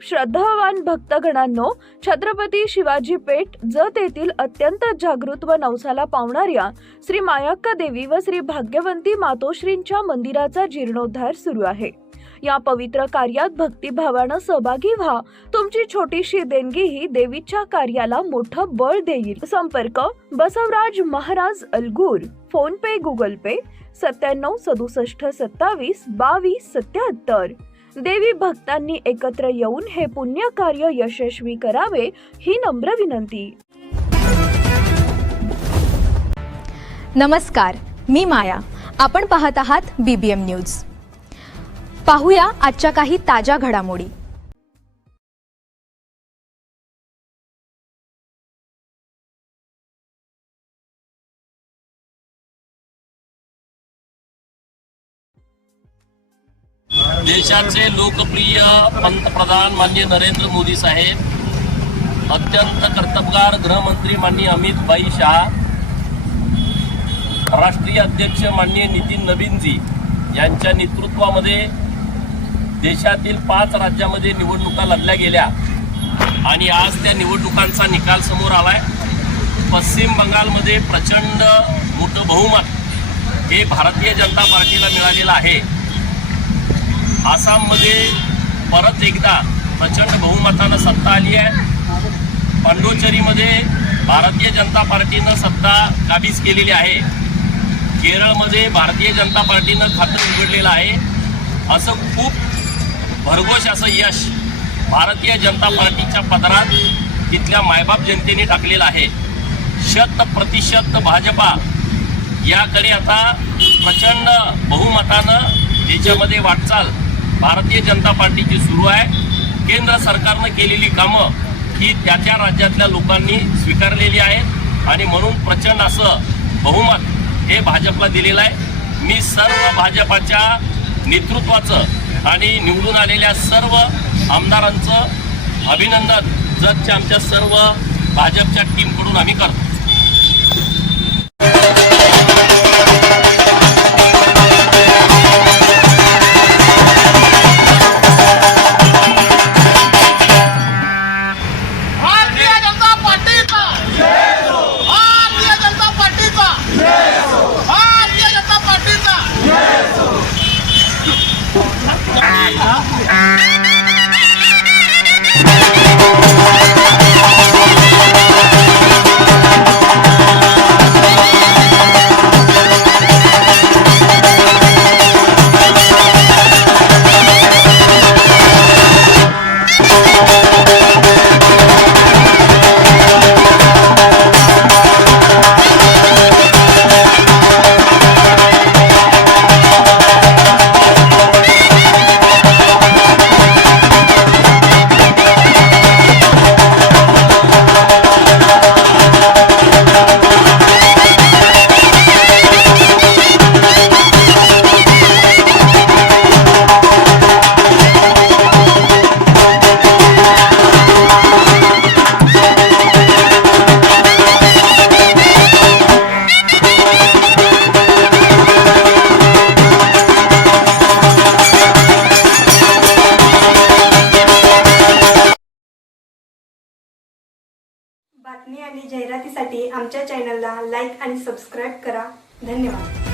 श्रद्धावान भक्तगणांनो, छत्रपती शिवाजी पेठ जत येथील अत्यंत जागृत व नवसाला पावणाऱ्या श्री मायाक्का देवी व श्री भाग्यवंती मातोश्रींच्या मंदिराचा जीर्णोद्धार सुरू आहे। या पवित्र कार्यात भक्तिभावानं सहभागी व्हा। तुमची छोटीशी देणगी ही देवीच्या कार्याला मोठं बळ देईल। संपर्क बसवराज महाराज अलगूर, फोन पे, गूगल पे 97 67 27 22 77। देवी भक्तांनी एकत्र येऊन हे पुण्य कार्य यशस्वी करावे ही नम्र विनंती। नमस्कार, मी माया। आपण पाहत आहात BBM न्यूज। पाहूया आजच्या काही ताज्या घडामोडी। देशाचे लोकप्रिय पंतप्रधान माननीय नरेंद्र मोदी साहेब, अत्यंत कर्तबगार गृहमंत्री माननीय अमित भाई शाह, राष्ट्रीय अध्यक्ष माननीय नितीन नवीनजी यांच्या नेतृत्वामध्ये देशातील 5 राज्यांमध्ये निवडणुका लढल्या गेल्या आणि आज त्या निवडणुकांचा निकाल समोर आलाय। पश्चिम बंगालमध्ये प्रचंड मोठं बहुमत हे भारतीय जनता पार्टीला मिळालेलं आहे। आसाममध्ये परत एकदा प्रचंड बहुमतानं सत्ता आली आहे। पांडुचेरीमध्ये भारतीय जनता पार्टीनं सत्ता काबीज केलेली आहे। केरळमध्ये भारतीय जनता पार्टीनं खातं उघडलेलं आहे। असं खूप भरघोस असं यश भारतीय जनता पार्टीच्या पदरात तिथल्या मायबाप जनतेने टाकलेलं आहे। 100% भाजपा याकडे आता प्रचंड बहुमतानं देशामध्ये वाटचाल भारतीय जनता पार्टीची सुरू आहे। केंद्र सरकारनं केलेली कामं ही त्या राज्यातल्या लोकांनी स्वीकारलेली आहेत आणि म्हणून प्रचंड असं बहुमत हे भाजपला दिलेलं आहे। मी सर्व भाजपाच्या नेतृत्वाचं आणि निवडून आलेल्या सर्व आमदारांचं अभिनंदन जतच्या आमच्या सर्व भाजपच्या टीमकडून आम्ही करतो। बातमी आणि जाहिरातीसाठी आमच्या चॅनलला लाईक आणि सबस्क्राईब करा। धन्यवाद।